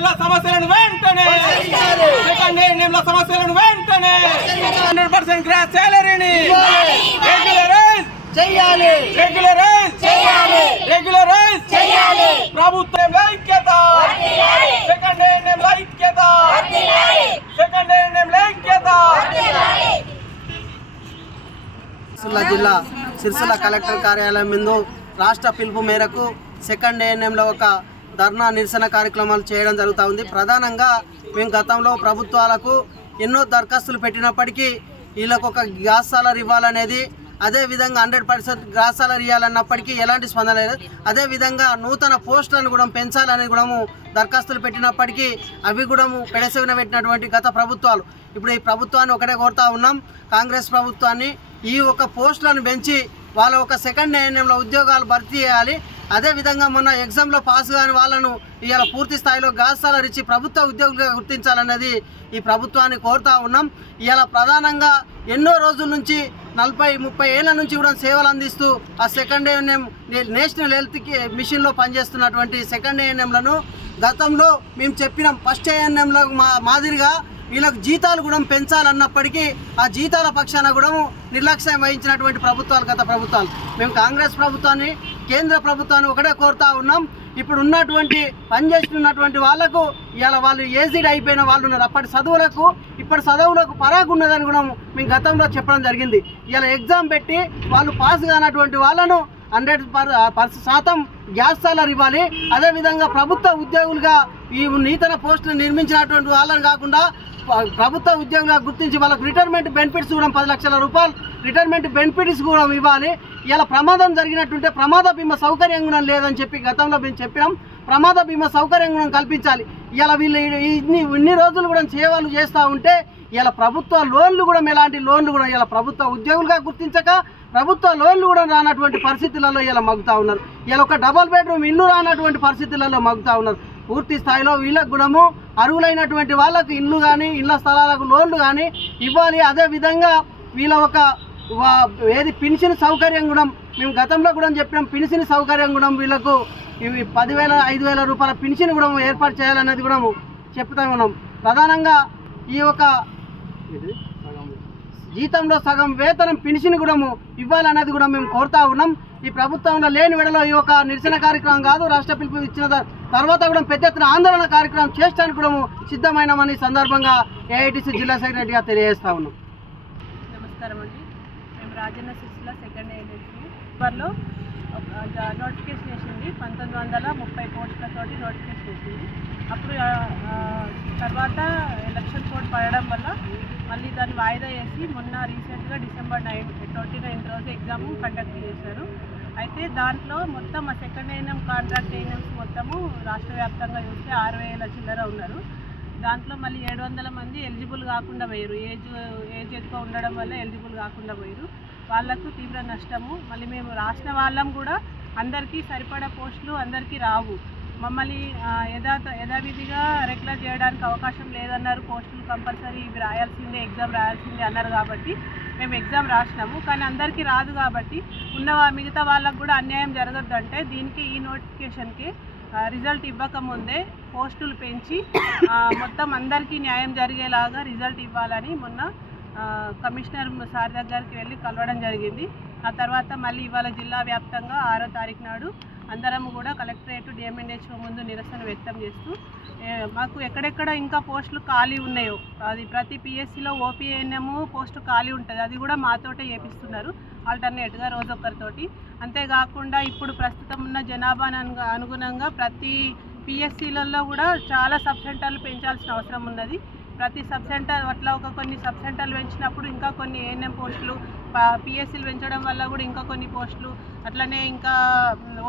నేమ్ల సమస్యలను వెంటనే సెకండ్ నేమ్ల సమస్యలను వెంటనే హండ్రెడ్ పర్సెంట్ గ్రాస్ సాలరీని రెగ్యులరైజ్ చేయాలి రెగ్యులరైజ్ చేయాలి రెగ్యులరైజ్ చేయాలి ప్రభుత్వం ఐక్యత సెకండ్ నేమ్ల ఐక్యత సెకండ్ నేమ్ల ఐక్యత సిరిసిల్ల జిల్లా సిరిసిల్ల కలెక్టర్ కార్యాలయం ముందు రాష్ట్ర పిలుపు మేరకు సెకండ్ ఏఎన్ఎంలో ఒక ధర్నా నిరసన కార్యక్రమాలు చేయడం జరుగుతూ ఉంది ప్రధానంగా మేము గతంలో ప్రభుత్వాలకు ఎన్నో దరఖాస్తులు పెట్టినప్పటికీ వీళ్ళకు ఒక గ్యాస్ సాలర్ ఇవ్వాలనేది అదేవిధంగా హండ్రెడ్ పర్సెంట్ గ్యాస్ సాలర్ ఇవ్వాలన్నప్పటికీ ఎలాంటి స్పందన లేదు అదేవిధంగా నూతన పోస్టులను కూడా పెంచాలని కూడా దరఖాస్తులు పెట్టినప్పటికీ అవి కూడా పెడసెవిన పెట్టినటువంటి గత ప్రభుత్వాలు ఇప్పుడు ఈ ప్రభుత్వాన్ని ఒకటే కోరుతా ఉన్నాం కాంగ్రెస్ ప్రభుత్వాన్ని ఈ ఒక పోస్టులను పెంచి వాళ్ళ ఒక సెకండ్ నిర్ణయంలో ఉద్యోగాలు భర్తీ చేయాలి అదేవిధంగా మొన్న ఎగ్జామ్లో పాస్ కాని వాళ్ళను ఇవాళ పూర్తి స్థాయిలో గ్యాస్ ఇచ్చి ప్రభుత్వ ఉద్యోగులుగా గుర్తించాలన్నది ఈ ప్రభుత్వాన్ని కోరుతా ఉన్నాం ఇవాళ ప్రధానంగా ఎన్నో రోజుల నుంచి నలభై ముప్పై ఏళ్ళ నుంచి కూడా సేవలు అందిస్తూ ఆ సెకండ్ ఏఎన్ఎం నేషనల్ హెల్త్కి మిషన్లో పనిచేస్తున్నటువంటి సెకండ్ ఏఎన్ఎంలను గతంలో మేము చెప్పినాం ఫస్ట్ ఏఎన్ఎంలో మా మాదిరిగా వీళ్ళకు జీతాలు కూడా పెంచాలన్నప్పటికీ ఆ జీతాల పక్షాన కూడా నిర్లక్ష్యం వహించినటువంటి ప్రభుత్వాలు గత ప్రభుత్వాలు మేము కాంగ్రెస్ ప్రభుత్వాన్ని కేంద్ర ప్రభుత్వాన్ని ఒకటే కోరుతా ఉన్నాం ఇప్పుడు ఉన్నటువంటి పనిచేస్తున్నటువంటి వాళ్లకు ఇలా వాళ్ళు ఏజిడ్ అయిపోయిన వాళ్ళు ఉన్నారు అప్పటి చదువులకు ఇప్పటి చదువులకు పరాగు ఉన్నదని కూడా మేము గతంలో చెప్పడం జరిగింది ఇలా ఎగ్జామ్ పెట్టి వాళ్ళు పాస్ కానటువంటి వాళ్ళను హండ్రెడ్ పర్ శాతం గ్యాస్ సాలర్ ఇవ్వాలి అదేవిధంగా ప్రభుత్వ ఉద్యోగులుగా ఈ నూతన పోస్టులు నిర్మించినటువంటి వాళ్ళని కాకుండా ప్రభుత్వ ఉద్యోగులకు గుర్తించి వాళ్ళకు రిటైర్మెంట్ బెనిఫిట్స్ కూడా పది లక్షల రూపాయలు రిటైర్మెంట్ బెనిఫిట్స్ కూడా ఇవ్వాలి ఇలా ప్రమాదం జరిగినట్టుంటే ప్రమాద బీమా సౌకర్యం కూడా లేదని చెప్పి గతంలో మేము చెప్పినాం ప్రమాద బీమా సౌకర్యం కూడా కల్పించాలి ఇలా వీళ్ళు ఇన్ని ఇన్ని రోజులు కూడా సేవలు చేస్తూ ఉంటే ఇలా ప్రభుత్వ లోన్లు కూడా ఎలాంటి లోన్లు కూడా ఇలా ప్రభుత్వ ఉద్యోగులుగా గుర్తించక ప్రభుత్వ లోన్లు కూడా రానటువంటి పరిస్థితులలో ఇలా మగ్గుతూ ఉన్నారు ఇలా ఒక డబల్ బెడ్రూమ్ ఇల్లు రానటువంటి పరిస్థితులలో మగ్గుతూ ఉన్నారు పూర్తి స్థాయిలో వీళ్ళకు కూడాము అర్హులైనటువంటి వాళ్ళకు ఇండ్లు కానీ ఇళ్ళ స్థలాలకు లోన్లు కానీ ఇవ్వాలి అదేవిధంగా వీళ్ళ ఒక ఏది పెన్షన్ సౌకర్యం కూడా మేము గతంలో కూడా చెప్పినాం పెన్షన్ సౌకర్యం కూడా వీళ్ళకు ఇవి పదివేల ఐదు వేల రూపాయల పెన్షన్ కూడా ఏర్పాటు చేయాలనేది కూడా చెప్తా ఉన్నాం ప్రధానంగా ఈ యొక్క జీతంలో సగం వేతనం పెన్షన్ కూడా ఇవ్వాలన్నది కూడా మేము కోరుతా ఉన్నాం ఈ ప్రభుత్వంలో లేని విడలో ఈ యొక్క నిరసన కార్యక్రమం కాదు రాష్ట్ర పిలుపు ఇచ్చిన తర్వాత కూడా పెద్ద ఎత్తున ఆందోళన కార్యక్రమం చేస్తానికి కూడా సిద్ధమైనామని సందర్భంగా ఏఐటీసీ జిల్లా సెక్రటరీగా తెలియజేస్తా ఉన్నాం నమస్కారం అండి మేము రాజన్న సిరిసిల్ల సెకండ్ ఏజెన్సీ ఇవర్లో నోటిఫికేషన్ వేసింది పంతొమ్మిది వందల ముప్పై కోట్లతో నోటిఫికేషన్ వేసింది అప్పుడు తర్వాత ఎలక్షన్ కోడ్ పడడం వల్ల మళ్ళీ దాన్ని వాయిదా వేసి మొన్న రీసెంట్గా డిసెంబర్ నైన్ ట్వంటీ నైన్త్ రోజు ఎగ్జామ్ కండక్ట్ చేశారు అయితే దాంట్లో మొత్తం ఆ సెకండ్ ఏఎన్ఎం కాంట్రాక్ట్ ఏఎన్ఎంస్ మొత్తము రాష్ట్ర వ్యాప్తంగా చూస్తే ఆరు వేల చిల్లర ఉన్నారు దాంట్లో మళ్ళీ ఏడు వందల మంది ఎలిజిబుల్ కాకుండా పోయారు ఏజ్ ఏజ్ ఎక్కువ ఉండడం వల్ల ఎలిజిబుల్ కాకుండా పోయారు వాళ్లకు తీవ్ర నష్టము మళ్ళీ మేము రాసిన వాళ్ళం కూడా అందరికీ సరిపడా పోస్టులు అందరికీ రావు మమ్మల్ని యథా యథావిధిగా రెగ్యులర్ చేయడానికి అవకాశం లేదన్నారు పోస్టులు కంపల్సరీ ఇవి రాయాల్సిందే ఎగ్జామ్ రాయాల్సిందే అన్నారు కాబట్టి మేము ఎగ్జామ్ రాసినాము కానీ అందరికీ రాదు కాబట్టి ఉన్న మిగతా వాళ్ళకు కూడా అన్యాయం జరగద్దు అంటే దీనికి ఈ నోటిఫికేషన్కి రిజల్ట్ ఇవ్వకముందే పోస్టులు పెంచి మొత్తం అందరికీ న్యాయం జరిగేలాగా రిజల్ట్ ఇవ్వాలని మొన్న కమిషనర్ సార్ దగ్గరికి వెళ్ళి కలవడం జరిగింది ఆ తర్వాత మళ్ళీ ఇవాళ జిల్లా వ్యాప్తంగా ఆరో తారీఖు నాడు అందరం కూడా కలెక్టరేట్ డిఎంఎన్హెచ్ఓ ముందు నిరసన వ్యక్తం చేస్తూ మాకు ఎక్కడెక్కడ ఇంకా పోస్టులు ఖాళీ ఉన్నాయో అది ప్రతి పిఎస్సిలో ఓపీఎన్ఎం పోస్ట్ ఖాళీ ఉంటుంది అది కూడా మాతోటే చేపిస్తున్నారు ఆల్టర్నేట్గా రోజొక్కరితోటి అంతేకాకుండా ఇప్పుడు ప్రస్తుతం ఉన్న జనాభాను అనుగుణంగా ప్రతి పిఎస్సీలలో కూడా చాలా సబ్ సెంటర్లు పెంచాల్సిన అవసరం ఉన్నది ప్రతి సబ్ సెంటర్ అట్లా ఒక కొన్ని సబ్ సెంటర్లు పెంచినప్పుడు ఇంకా కొన్ని ఏఎన్ఎం పోస్టులు పిఎస్సీలు పెంచడం వల్ల కూడా ఇంకా కొన్ని పోస్టులు అట్లనే ఇంకా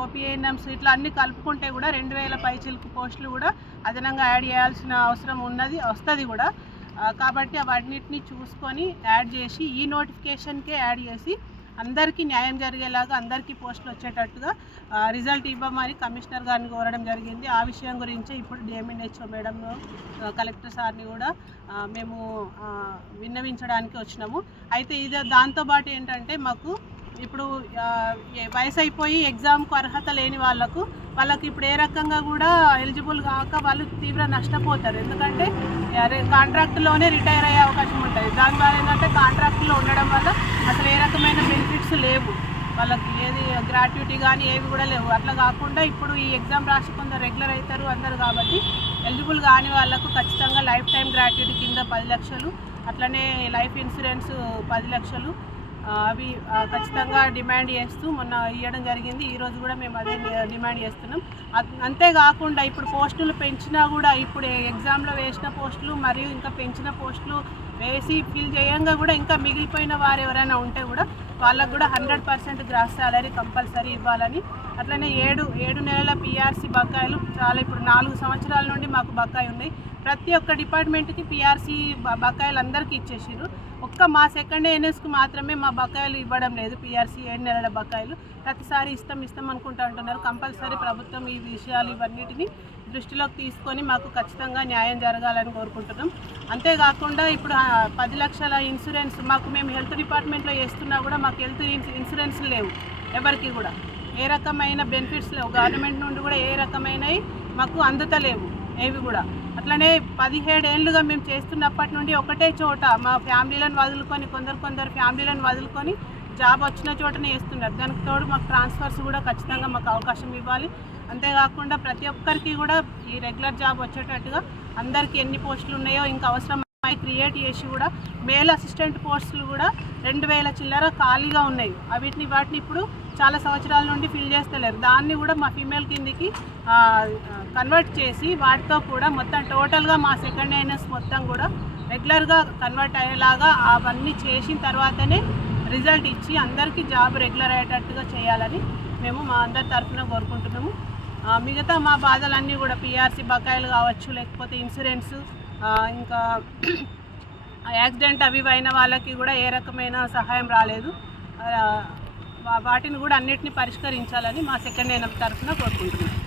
ఓపీఎన్ఎంస్ ఇట్లా అన్ని కలుపుకుంటే కూడా రెండు వేల పైచిలకు పోస్టులు కూడా అదనంగా యాడ్ చేయాల్సిన అవసరం ఉన్నది వస్తుంది కూడా కాబట్టి అవన్నింటినీ చూసుకొని యాడ్ చేసి ఈ నోటిఫికేషన్కే యాడ్ చేసి అందరికీ న్యాయం జరిగేలాగా అందరికీ పోస్టులు వచ్చేటట్టుగా రిజల్ట్ ఇవ్వమని కమిషనర్ గారిని కోరడం జరిగింది ఆ విషయం గురించి ఇప్పుడు డిఎంఎన్హెచ్ఓ మేడం కలెక్టర్ సార్ని కూడా మేము విన్నవించడానికి వచ్చినాము అయితే ఇది దాంతోపాటు ఏంటంటే మాకు ఇప్పుడు వయసు అయిపోయి ఎగ్జామ్కు అర్హత లేని వాళ్ళకు వాళ్ళకి ఇప్పుడు ఏ రకంగా కూడా ఎలిజిబుల్ కాక వాళ్ళు తీవ్ర నష్టపోతారు ఎందుకంటే కాంట్రాక్ట్లోనే రిటైర్ అయ్యే అవకాశం ఉంటుంది దాని ద్వారా ఏంటంటే కాంట్రాక్ట్లో ఉండడం వల్ల అసలు ఏ రకమైన బెనిఫిట్స్ లేవు వాళ్ళకి ఏది గ్రాట్యుటీ కానీ ఏవి కూడా లేవు అట్లా కాకుండా ఇప్పుడు ఈ ఎగ్జామ్ రాసి కొందరు రెగ్యులర్ అవుతారు అందరు కాబట్టి ఎలిజిబుల్ కాని వాళ్ళకు ఖచ్చితంగా లైఫ్ టైం గ్రాట్యుటీ కింద పది లక్షలు అట్లనే లైఫ్ ఇన్సూరెన్స్ పది లక్షలు అవి ఖచ్చితంగా డిమాండ్ చేస్తూ మొన్న ఇవ్వడం జరిగింది ఈరోజు కూడా మేము అదే డిమాండ్ చేస్తున్నాం అంతేకాకుండా ఇప్పుడు పోస్టులు పెంచినా కూడా ఇప్పుడు ఎగ్జామ్లో వేసిన పోస్టులు మరియు ఇంకా పెంచిన పోస్టులు వేసి ఫిల్ చేయంగా కూడా ఇంకా మిగిలిపోయిన వారు ఎవరైనా ఉంటే కూడా వాళ్ళకు కూడా hundred percent gross salary compulsory ఇవ్వాలని అట్లనే ఏడు ఏడు నెలల పీఆర్సీ బకాయిలు చాలా ఇప్పుడు నాలుగు సంవత్సరాల నుండి మాకు బకాయి ఉన్నాయి ప్రతి ఒక్క డిపార్ట్మెంట్కి పిఆర్సీ బకాయిలు అందరికీ ఇచ్చేసారు ఒక్క మా సెకండ్ ఎన్ఎస్కు మాత్రమే మా బకాయిలు ఇవ్వడం లేదు పిఆర్సీ ఏడు నెలల బకాయిలు ప్రతిసారి ఇస్తాం ఇస్తాం అనుకుంటూ అంటున్నారు కంపల్సరీ ప్రభుత్వం ఈ విషయాలు ఇవన్నిటిని దృష్టిలోకి తీసుకొని మాకు ఖచ్చితంగా న్యాయం జరగాలని కోరుకుంటున్నాం అంతేకాకుండా ఇప్పుడు పది లక్షల ఇన్సూరెన్స్ మాకు మేము హెల్త్ డిపార్ట్మెంట్లో వేస్తున్నా కూడా మాకు హెల్త్ ఇన్సూరెన్స్ లేవు ఎవరికి కూడా ఏ రకమైన బెనిఫిట్స్ లేవు గవర్నమెంట్ నుండి కూడా ఏ రకమైనవి మాకు అందుతలేవు ఏవి కూడా అట్లనే పదిహేడు ఏళ్ళుగా మేము చేస్తున్నప్పటి నుండి ఒకటే చోట మా ఫ్యామిలీలను వదులుకొని కొందరు కొందరు ఫ్యామిలీలను వదులుకొని జాబ్ వచ్చిన చోటనే వేస్తున్నారు దానికి తోడు మాకు ట్రాన్స్ఫర్స్ కూడా ఖచ్చితంగా మాకు అవకాశం ఇవ్వాలి అంతేకాకుండా ప్రతి ఒక్కరికి కూడా ఈ రెగ్యులర్ జాబ్ వచ్చేటట్టుగా అందరికీ ఎన్ని పోస్టులు ఉన్నాయో ఇంకా అవసరం క్రియేట్ చేసి కూడా మేల్ అసిస్టెంట్ పోస్టులు కూడా రెండు వేల చిల్లర ఖాళీగా ఉన్నాయి వీటిని వాటిని ఇప్పుడు చాలా సంవత్సరాల నుండి ఫిల్ చేస్తలేరు దాన్ని కూడా మా ఫీమేల్ కిందికి కన్వర్ట్ చేసి వాటితో కూడా మొత్తం టోటల్గా మా సెకండ్ హైనర్స్ మొత్తం కూడా రెగ్యులర్గా కన్వర్ట్ అయ్యేలాగా అవన్నీ చేసిన తర్వాతనే రిజల్ట్ ఇచ్చి అందరికీ జాబ్ రెగ్యులర్ అయ్యేటట్టుగా చేయాలని మేము మా అందరి తరఫున కోరుకుంటున్నాము మిగతా మా బాధలన్నీ కూడా పిఆర్సీ బకాయిలు కావచ్చు లేకపోతే ఇన్సూరెన్స్ ఇంకా యాక్సిడెంట్ అవి అయిన వాళ్ళకి కూడా ఏ రకమైన సహాయం రాలేదు వాటిని కూడా అన్నిటిని పరిష్కరించాలని మా సెకండ్ ఎన్ఎఫ్ తరఫున కోరుకుంటున్నాం